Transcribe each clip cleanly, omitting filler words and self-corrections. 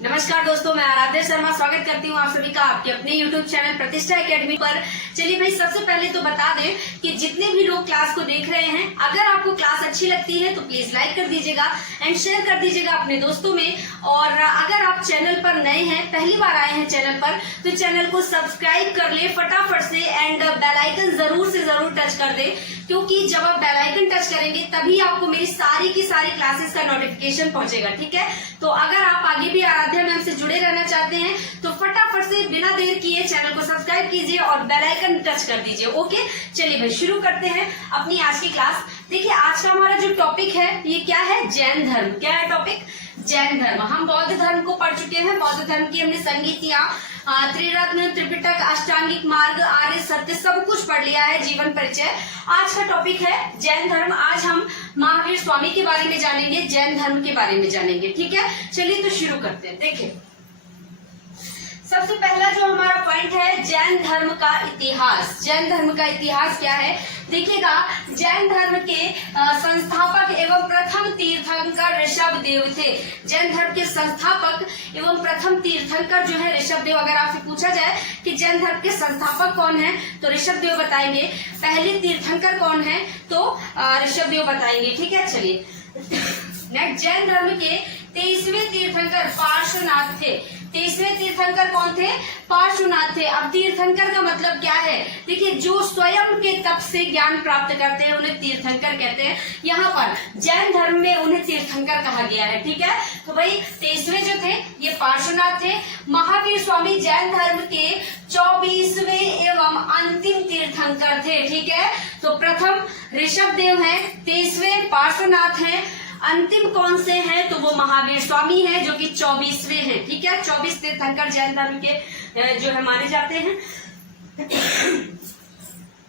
नमस्कार दोस्तों, मैं आराध्या शर्मा स्वागत करती हूँ आप सभी का आपके अपने YouTube चैनल प्रतिष्ठा एकेडमी पर। चलिए भाई, सबसे पहले तो बता दें कि जितने भी लोग क्लास को देख रहे हैं, अगर आपको क्लास अच्छी लगती है तो प्लीज लाइक कर दीजिएगा एंड शेयर कर दीजिएगा अपने दोस्तों में। और अगर आप चैनल पर नए हैं, पहली बार आए हैं चैनल पर, तो चैनल को सब्सक्राइब कर ले फटाफट से एंड बेल आइकन जरूर से जरूर टच कर दे, क्योंकि जब आप बेल आइकन टच करेंगे तभी आपको मेरी सारी की सारी क्लासेस का नोटिफिकेशन पहुंचेगा। ठीक है, तो अगर आप आगे भी आराध्या मैम से जुड़े रहना चाहते हैं तो फटाफट से बिना देर किए चैनल को सब्सक्राइब कीजिए और बेल आइकन टच कर दीजिए। ओके, चलिए भाई शुरू करते हैं अपनी आज की क्लास। देखिए, आज का हमारा जो टॉपिक है ये क्या है? जैन धर्म। क्या है टॉपिक? जैन धर्म। हम बौद्ध धर्म को पढ़ चुके हैं। बौद्ध धर्म की हमने संगीतियां, त्रिरत्न, त्रिपिटक, अष्टांगिक मार्ग, आर्य सत्य सब कुछ पढ़ लिया है, जीवन परिचय। आज का टॉपिक है जैन धर्म। आज हम महावीर स्वामी के बारे में जानेंगे, जैन धर्म के बारे में जानेंगे। ठीक है, चलिए तो शुरू करते हैं। देखिए, सबसे पहला जो हमारा पॉइंट है, जैन धर्म का इतिहास। जैन धर्म का इतिहास क्या है? देखिएगा, जैन धर्म के संस्थापक एवं प्रथम तीर्थंकर ऋषभ देव थे। जैन धर्म के संस्थापक एवं प्रथम तीर्थंकर जो है ऋषभ देव। अगर आपसे पूछा जाए कि जैन धर्म के संस्थापक कौन है तो ऋषभ देव बताएंगे। पहले तीर्थंकर कौन है तो ऋषभ देव बताएंगे। ठीक है, चलिए नेक्स्ट, जैन धर्म के 23वें तीर्थंकर पार्श्वनाथ थे। 23वें तीर्थंकर कौन थे? पार्श्वनाथ थे। अब तीर्थंकर का मतलब क्या है? देखिए, जो स्वयं के तप से ज्ञान प्राप्त करते हैं उन्हें तीर्थंकर कहते हैं। यहाँ पर जैन धर्म में उन्हें तीर्थंकर कहा गया है। ठीक है, तो भाई 23वें जो थे ये पार्श्वनाथ थे। महावीर स्वामी जैन धर्म के 24वें एवं अंतिम तीर्थंकर थे। ठीक है, तो प्रथम ऋषभ देव है, 23वें पार्श्वनाथ है, अंतिम कौन से हैं तो वो महावीर स्वामी हैं जो कि 24वें हैं। ठीक है, 24 तीर्थंकर जैन धर्म के जो है माने जाते हैं।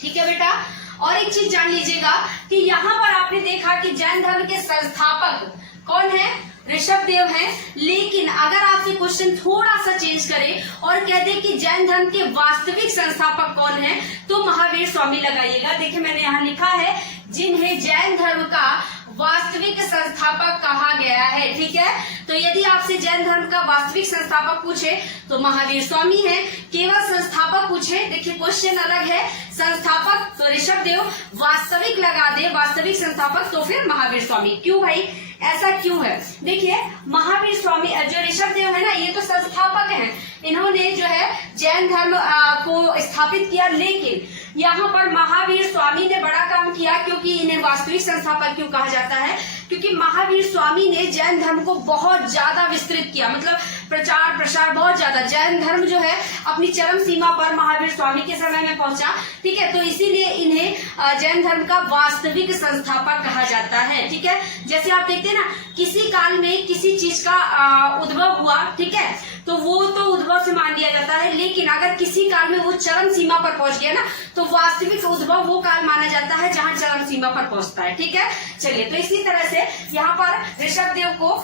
ठीक है बेटा, और एक चीज जान लीजिएगा कि यहाँ पर आपने देखा कि जैन धर्म के संस्थापक कौन है? ऋषभ देव हैं। लेकिन अगर आपसे क्वेश्चन थोड़ा सा चेंज करें और कह दे कि जैन धर्म के वास्तविक संस्थापक कौन है तो महावीर स्वामी लगाइएगा। देखिए, मैंने यहाँ लिखा है जिन्हें जैन धर्म का वास्तविक संस्थापक कहा गया है। ठीक है, तो यदि आपसे जैन धर्म का वास्तविक संस्थापक पूछे तो महावीर स्वामी है। केवल संस्थापक पूछे, देखिए क्वेश्चन अलग है, संस्थापक तो ऋषभ देव, वास्तविक लगा दे वास्तविक संस्थापक तो फिर महावीर स्वामी। क्यों भाई, ऐसा क्यों है? देखिए, महावीर स्वामी जो ऋषभ देव है ना, ये तो संस्थापक हैं, इन्होंने जो है जैन धर्म को स्थापित किया। लेकिन यहाँ पर महावीर स्वामी ने बड़ा काम किया, क्योंकि इन्हें वास्तविक संस्थापक क्यों कहा जाता है? क्योंकि महावीर स्वामी ने जैन धर्म को बहुत ज्यादा विस्तृत किया, मतलब प्रचार प्रसार बहुत ज्यादा। जैन धर्म जो है अपनी चरम सीमा पर महावीर स्वामी के समय में पहुंचा। ठीक है, तो इसीलिए इन्हें जैन धर्म का वास्तविक संस्थापक कहा जाता है। ठीक है, जैसे आप देखते हैं ना, किसी काल में किसी चीज का उद्भव हुआ, ठीक है, तो वो तो उद्भव से मान लिया जाता है। लेकिन अगर किसी काल में वो चरम सीमा पर पहुंच गया ना, तो वास्तविक उद्भव वो काल माना जाता है जहां चरम सीमा पर पहुंचता है। ठीक है, चलिए, तो इसी तरह से यहाँ पर ऋषभ देव को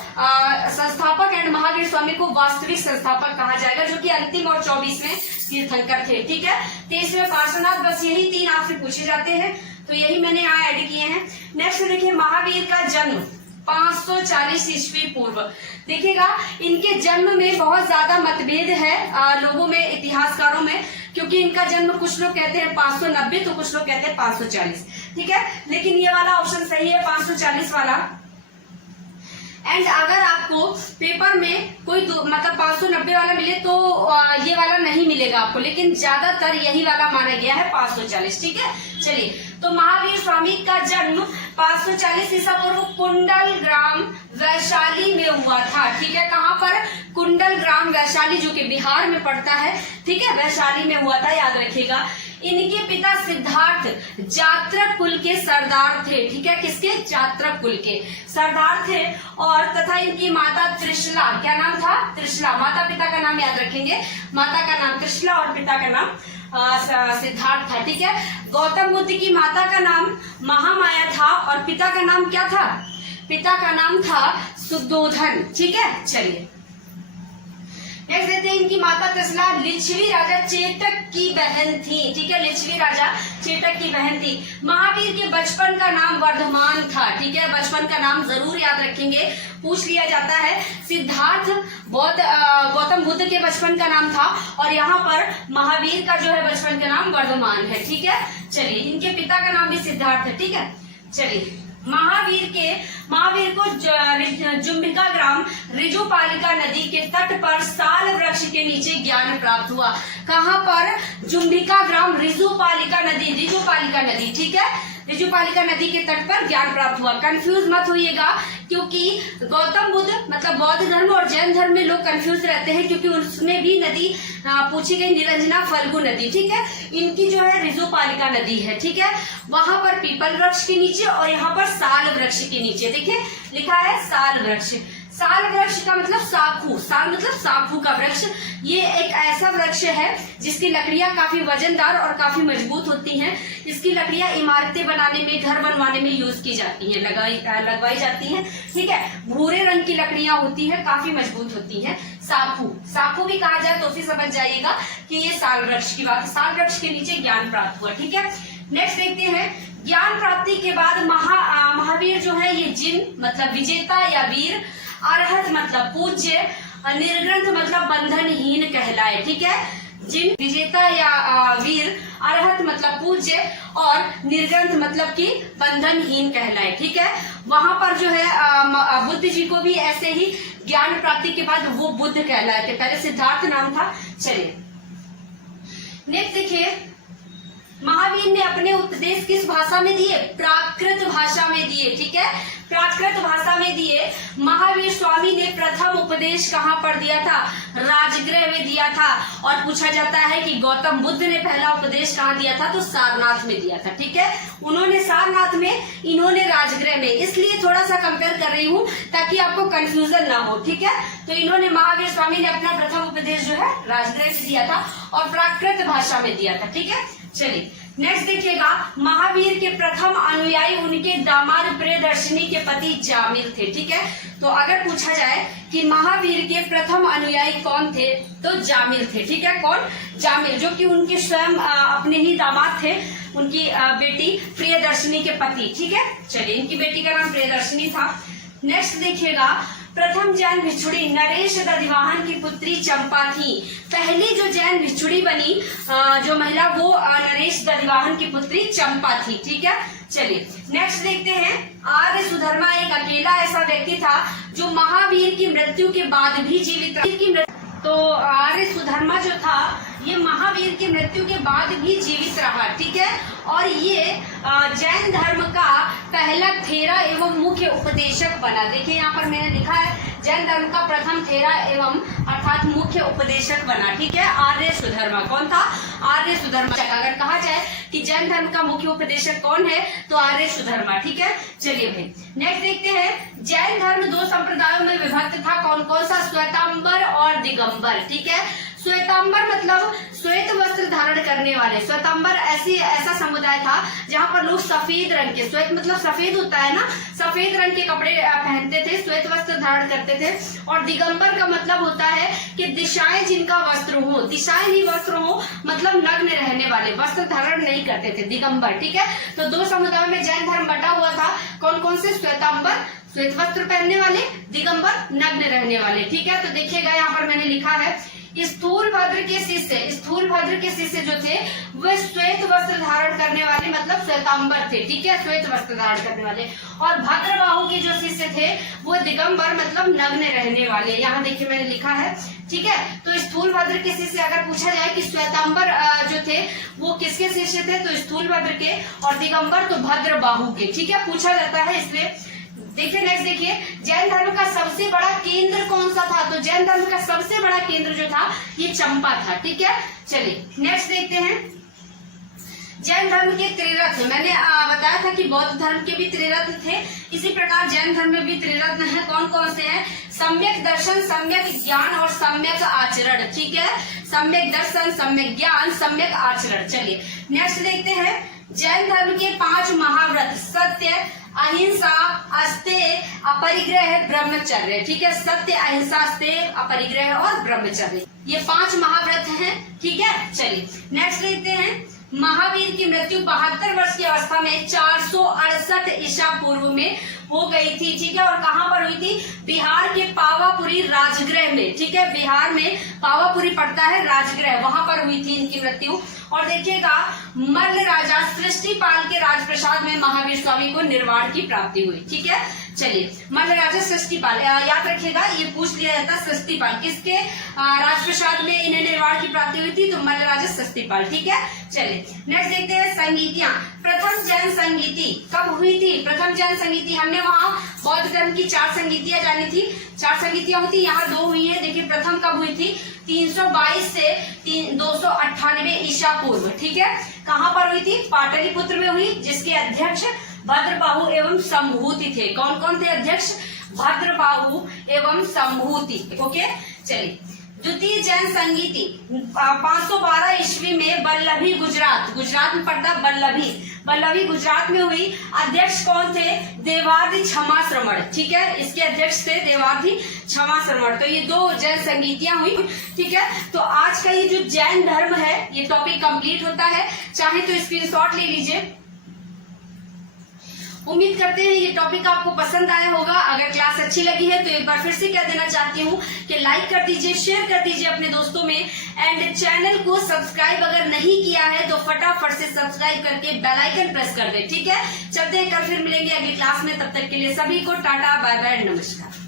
संस्थापक एंड महावीर स्वामी को वास्तविक संस्थापक कहा जाएगा, जो कि अंतिम और 24वें तीर्थंकर थे। ठीक है, 23वें पार्श्वनाथ। बस यही 3 आपसे पूछे जाते हैं, तो यही मैंने यहाँ ऐड किए हैं। नेक्स्ट देखिए, महावीर का जन्म 540 ईस्वी पूर्व। देखिएगा, इनके जन्म में बहुत ज्यादा मतभेद है लोगों में, इतिहासकारों में, क्योंकि इनका जन्म कुछ लोग कहते हैं 590 तो कुछ लोग कहते हैं 540। ठीक है, लेकिन ये वाला ऑप्शन सही है, 540 वाला। एंड अगर आपको पेपर में कोई मतलब 590 वाला मिले तो ये वाला नहीं मिलेगा आपको, लेकिन ज्यादातर यही वाला माना गया है 540। ठीक है, चलिए, तो महावीर स्वामी का जन्म 540 ईसा पूर्व कुंडल ग्राम वैशाली में हुआ था। ठीक है, कहाँ पर? कुंडल ग्राम वैशाली, जो कि बिहार में पड़ता है। ठीक है, वैशाली में हुआ था, याद रखिएगा। इनके पिता सिद्धार्थ जात्रक कुल के सरदार थे। ठीक है, किसके? जात्रक कुल के सरदार थे। और तथा इनकी माता त्रिशला, क्या नाम था? त्रिशला। माता पिता का नाम याद रखेंगे, माता का नाम त्रिशला और पिता का नाम सिद्धार्थ था। ठीक है, गौतम बुद्ध की माता का नाम महामाया था और पिता का नाम क्या था? पिता का नाम था सुद्धोधन। ठीक है, चलिए नेक्स्ट देते हैं, इनकी माता त्रिशला लिच्छवी राजा चेतक की बहन थी। ठीक है, लिच्छवी राजा चेतक की बहन थी। महावीर के बचपन का नाम वर्धमान था। ठीक है, बचपन का नाम जरूर याद रखेंगे, पूछ लिया जाता है। सिद्धार्थ बौद्ध गौतम बुद्ध के बचपन का नाम था, और यहाँ पर महावीर का जो है बचपन का नाम वर्धमान है। ठीक है, चलिए इनके पिता का नाम भी सिद्धार्थ है। ठीक है, चलिए महावीर को जुम्बिका ग्राम ऋजुपालिका नदी के तट पर साल वृक्ष के नीचे ज्ञान प्राप्त हुआ। कहाँ पर? जुम्बिका ग्राम ऋजुपालिका नदी, ठीक है, ऋजुपालिका नदी के तट पर ज्ञान प्राप्त हुआ। कंफ्यूज मत होइएगा, क्योंकि गौतम बुद्ध मतलब बौद्ध धर्म और जैन धर्म में लोग कंफ्यूज रहते हैं, क्योंकि उसमें भी नदी पूछी गई निरंजना फल्गु नदी। ठीक है, इनकी जो है ऋजुपालिका नदी है। ठीक है, वहां पर पीपल वृक्ष के नीचे और यहाँ पर साल वृक्ष के नीचे, देखिए लिखा है साल वृक्ष। साल वृक्ष का मतलब साखू, साल मतलब साखू का वृक्ष। ये एक ऐसा वृक्ष है जिसकी लकड़ियां काफी वजनदार और काफी मजबूत होती हैं। इसकी लकड़ियां इमारतें बनाने में, घर बनवाने में यूज की जाती हैं, लगवाई जाती हैं। ठीक है, भूरे रंग की लकड़ियां होती हैं, काफी मजबूत होती हैं। साखू भी कहा जाए तो फिर समझ जाइएगा कि ये साल वृक्ष की बात। साल वृक्ष के नीचे ज्ञान प्राप्त हुआ। ठीक है, नेक्स्ट देखते हैं। ज्ञान प्राप्ति के बाद महावीर जो है ये जिन मतलब विजेता या वीर, अरहत मतलब पूज्य, निर्ग्रंथ मतलब बंधनहीन कहलाए। ठीक है, जिन विजेता या वीर, अरहत मतलब पूज्य और निर्ग्रंथ मतलब कि बंधनहीन कहलाए। ठीक है, वहां पर जो है बुद्ध जी को भी ऐसे ही ज्ञान प्राप्ति के बाद वो बुद्ध कहलाए थे। पहले सिद्धार्थ नाम था। चलिए नेक्स्ट देखिए, महावीर ने अपने उपदेश किस भाषा में दिए? प्राकृत भाषा में दिए। ठीक है, प्राकृत भाषा में दिए। महावीर स्वामी ने प्रथम उपदेश कहाँ पर दिया था? राजगृह में दिया था। और पूछा जाता है कि गौतम बुद्ध ने पहला उपदेश कहाँ दिया था? तो सारनाथ में दिया था। ठीक है, उन्होंने सारनाथ में, इन्होंने राजगृह में। इसलिए थोड़ा सा कंपेयर कर रही हूँ ताकि आपको कंफ्यूजन ना हो। ठीक है, तो इन्होंने महावीर स्वामी ने अपना प्रथम उपदेश जो है राजगृह में दिया था और प्राकृत भाषा में दिया था। ठीक है, चलिए नेक्स्ट देखिएगा। महावीर के प्रथम अनुयायी उनके दामाद प्रियदर्शिनी के पति जामिल थे। ठीक है, तो अगर पूछा जाए कि महावीर के प्रथम अनुयायी कौन थे तो जामिल थे। ठीक है, कौन? जामिल, जो कि उनके स्वयं अपने ही दामाद थे, उनकी बेटी प्रियदर्शिनी के पति। ठीक है, चलिए इनकी बेटी का नाम प्रियदर्शिनी था। नेक्स्ट देखिएगा, प्रथम जैन भिक्षुणी नरेश दधिवाहन की पुत्री चंपा थी। पहली जो जैन भिक्षुणी बनी जो महिला, वो नरेश दधिवाहन की पुत्री चंपा थी। ठीक है, चलिए नेक्स्ट देखते हैं। आर्य सुधर्मा एक अकेला ऐसा व्यक्ति था जो महावीर की मृत्यु के बाद भी जीवित रहा। तो आर्य सुधर्मा जो था ये महावीर की मृत्यु के बाद भी जीवित रहा। ठीक है, और ये जैन धर्म का पहला थेरा एवं मुख्य उपदेशक बना। देखिए यहाँ पर मैंने लिखा है जैन धर्म का प्रथम थेरा एवं अर्थात मुख्य उपदेशक बना। ठीक है, आर्य सुधर्मा। कौन था? आर्य सुधर्मा। अगर कहा जाए कि जैन धर्म का मुख्य उपदेशक कौन है तो आर्य सुधर्मा। ठीक है, चलिए भाई नेक्स्ट देखते हैं। जैन धर्म दो संप्रदायों में विभक्त था। कौन कौन सा? श्वेतांबर और दिगंबर। ठीक है, श्वेतांबर मतलब श्वेत वस्त्र धारण करने वाले। श्वेतांबर ऐसा समुदाय था जहाँ पर लोग सफेद रंग के, श्वेत मतलब सफेद होता है ना, सफेद रंग के कपड़े पहनते थे, श्वेत वस्त्र धारण करते थे। और दिगंबर का मतलब होता है कि दिशाएं जिनका वस्त्र हो, दिशाएं ही वस्त्र हो मतलब नग्न रहने वाले, वस्त्र धारण नहीं करते थे, दिगंबर। ठीक है, तो दो समुदायों में जैन धर्म बटा हुआ था। कौन कौन से? श्वेतांबर श्वेत वस्त्र पहनने वाले, दिगंबर नग्न रहने वाले। ठीक है, तो देखिएगा यहाँ पर मैंने लिखा है स्थूलभद्र के शिष्य जो थे वे श्वेत वस्त्र धारण करने वाले मतलब श्वेतांबर थे। ठीक है, श्वेत वस्त्र धारण करने वाले। और भद्रबाहु के जो शिष्य थे वो दिगंबर मतलब नग्न रहने वाले। यहाँ देखिए मैंने लिखा है। ठीक है, तो स्थूलभद्र के शिष्य अगर पूछा जाए कि श्वेतांबर जो थे वो किसके शिष्य थे तो स्थूलभद्र के, और दिगंबर तो भद्रबाहु के। ठीक है, पूछा जाता है इसलिए। देखिए नेक्स्ट देखिए, जैन धर्म का सबसे बड़ा केंद्र कौन सा था? तो जैन धर्म का सबसे बड़ा केंद्र जो था ये चंपा था। ठीक है, चलिए नेक्स्ट देखते हैं। जैन धर्म के त्रिरत्न, मैंने बताया था कि बौद्ध धर्म के भी त्रिरत्न थे, इसी प्रकार जैन धर्म में भी त्रिरत्न है। कौन कौन से हैं? सम्यक दर्शन, सम्यक ज्ञान और सम्यक आचरण। ठीक है, सम्यक दर्शन, सम्यक ज्ञान, सम्यक आचरण। चलिए नेक्स्ट देखते हैं। जैन धर्म के 5 महाव्रत सत्य, अहिंसा, अस्तेय, अपरिग्रह, ब्रह्मचर्य। ठीक है, सत्य, अहिंसा, अस्तेय, अपरिग्रह और ब्रह्मचर्य, ये 5 महाव्रत हैं। ठीक है, चलिए नेक्स्ट देखते हैं। महावीर की मृत्यु 72 वर्ष की अवस्था में 468 ईसा पूर्व में हो गई थी, ठीक है। और कहाँ पर हुई थी? बिहार के पावापुरी राजगृह में, ठीक है। बिहार में पावापुरी पड़ता है राजगृह, वहां पर हुई थी इनकी मृत्यु। और देखिएगा मल्ल राजा सृष्टिपाल के राजप्रसाद में महावीर स्वामी को निर्वाण की प्राप्ति हुई, ठीक है। चलिए, मल्ल राजा सृष्टिपाल, याद रखिएगा ये पूछ लिया जाता है। सृष्टिपाल किसके राजप्रसाद में इन्हें निर्वाण की प्राप्ति हुई थी? तो मल्ल राजा सृष्टिपाल, ठीक है। चलिए नेक्स्ट देखते हैं संगीतियां। प्रथम जैन संगीति कब हुई थी? प्रथम जैन संगीति हमने वहां बौद्ध धर्म की 4 संगीतियां जानी थी, 4 संगीतियां होती, यहाँ 2 हुई है। देखिए प्रथम कब हुई थी? 322 से 298 ईसा पूर्व, ठीक है। कहाँ पर हुई थी? पाटलिपुत्र में हुई, जिसके अध्यक्ष भद्रबाहु एवं संभूति थे। कौन कौन थे अध्यक्ष? भद्रबाहु एवं संभूति, ओके। चलिए, द्वितीय जैन संगीति 512 ईस्वी में बल्लभी गुजरात में पड़ता बल्लभी गुजरात में हुई। अध्यक्ष कौन थे? देवार्धी क्षमा श्रवण, ठीक है। इसके अध्यक्ष थे देवार्धी क्षमा श्रवण। तो ये 2 जैन संगीतियां हुई, ठीक है। तो आज का ये जो जैन धर्म है ये टॉपिक कंप्लीट होता है। चाहे तो स्क्रीनशॉट ले लीजिए। उम्मीद करते हैं ये टॉपिक आपको पसंद आया होगा। अगर क्लास अच्छी लगी है तो एक बार फिर से कह देना चाहती हूँ कि लाइक कर दीजिए, शेयर कर दीजिए अपने दोस्तों में, एंड चैनल को सब्सक्राइब अगर नहीं किया है तो फटाफट से सब्सक्राइब करके बेल आइकन प्रेस कर दे, ठीक है। चलते हैं, कल फिर मिलेंगे अगली क्लास में। तब तक के लिए सभी को टाटा, बाय बाय, नमस्कार।